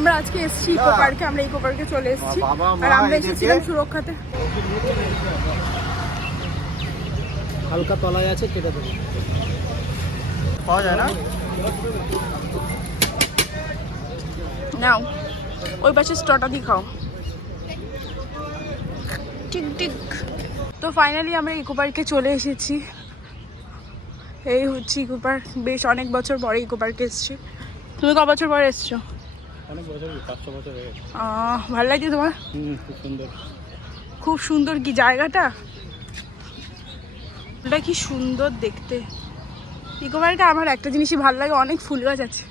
আমরা আজকে এসেছি ইকো পার্কে, আমরা ইকো পার্কে চলে এসেছি। আর আমরা এসেছিলাম সুরক্ষাতে। হালকা তলায় আছে, কেটে দেবো। পাওয়া যায় না? নাও ওই পাশে স্টটা দিয়ে খাও। ঠিক ঠিক। তো ফাইনালি আমরা ইকো পার্কে চলে এসেছি। এই হচ্ছে ইকো পার্ক। বেশ অনেক বছর পরে ইকো পার্কে এসেছি। তুমি ক বছর পরে এসছো? অনেক বছর, 500 বছর হয়ে গেছে। ভালো লাগছে তোমার? খুব সুন্দর। খুব সুন্দর কি জায়গাটা, এটা কি সুন্দর দেখতে। ইকো পার্কে আমার একটা জিনিসই ভালো লাগে, অনেক ফুল গাছ আছে,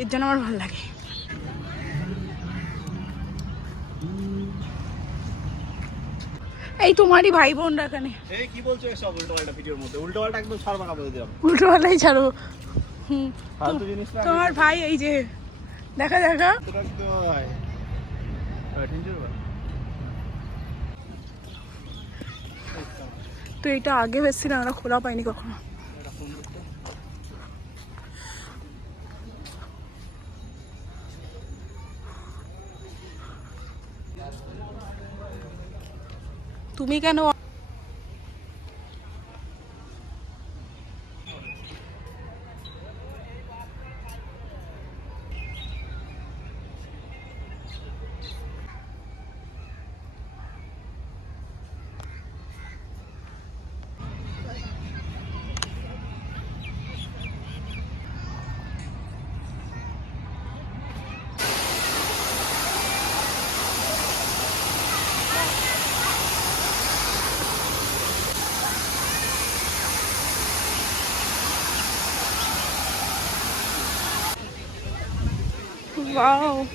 এর জন্য আমার ভালো লাগে। এই তোমারই ভাই বোনরা এখানে। এই কি বলছো এসব উল্টোপাল্টা ভিডিওর মধ্যে? উল্টোপাল্টা একদম ছাড়বা না বলে দিলাম। উল্টোপাল্টাই ছাড়ো। ফালতু জিনিস না। তোমার ভাই এই যে দেখা দেখা। তো এটা আগে বেশি না, আমরা খোলা পাইনি কখনো। তুমি কেন? Wow.